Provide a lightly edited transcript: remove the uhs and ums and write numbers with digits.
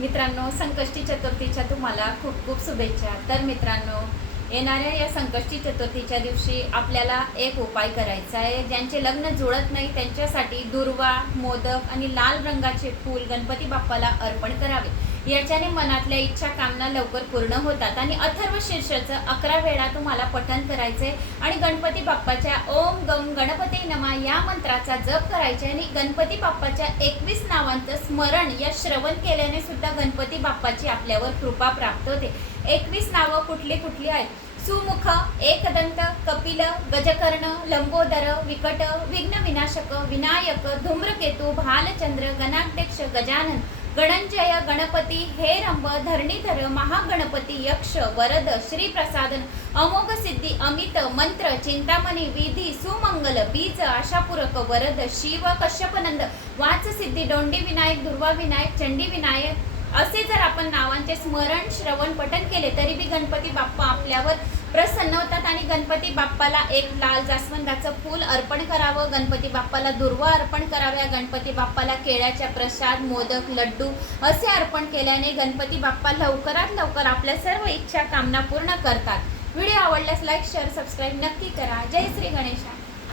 मित्रांनो, संकष्टी चतुर्थीच्या तुम्हाला खूप खूप शुभेच्छा। तर मित्रांनो, येणाऱ्या या संकष्टी चतुर्थीच्या दिवशी आपल्याला एक उपाय करायचा आहे। ज्यांचे लग्न जुळत नाही त्यांच्यासाठी दुर्वा, मोदक आणि लाल रंगाचे फूल गणपती बाप्पाला अर्पण करावे। याच्याने मनातल्या इच्छा कामना लवकर पूर्ण होतात। आणि अथर्व शीर्षाचं 11 वेळा तुम्हाला पठण करायचे आणि गणपती बाप्पाच्या ओम गम गणपती नमः या मंत्राचा जप करायचे आणि गणपती बाप्पाच्या 21 नावांचं स्मरण या श्रवण केल्याने सुद्धा गणपती बाप्पाची आपल्यावर कृपा प्राप्त होते। 21 नावं कुठली कुठली आहेत? सुमुख, एकदंत, कपिल, गजकर्ण, लंबोदर, विकट, विघ्न विनाशक, विनायक, धूम्रकेतू, भालचंद्र, गणाध्यक्ष, गजानन, गणंजय, गणपती, हेरंब, धरणीधर, महागणपती, यक्ष, वरद, श्रीप्रसादन, अमोघ सिद्धी, अमित, मंत्र, चिंतामणी, विधी, सुमंगल, बीज, आशापूरक, वरद, शिव, कश्यपनंद, वाच सिद्धी, दोंडी विनायक, दुर्वा विनायक, चंडी विनायक असे जर आपण नावांचे स्मरण श्रवण पठण केले तरी बी गणपती बाप्पा आपल्यावर प्रसन्न होतात। आणि गणपती बाप्पाला एक लाल जास्वंदाचं फूल अर्पण करावं, गणपती बाप्पाला दुर्वा अर्पण कराव्या, गणपती बाप्पाला केळ्याच्या प्रसाद, मोदक, लड्डू असे अर्पण केल्याने गणपती बाप्पा लवकरात लवकर आपल्या सर्व इच्छा कामना पूर्ण करतात। व्हिडिओ आवडल्यास लाईक, शेअर, सबस्क्राईब नक्की करा। जय श्री गणेशा।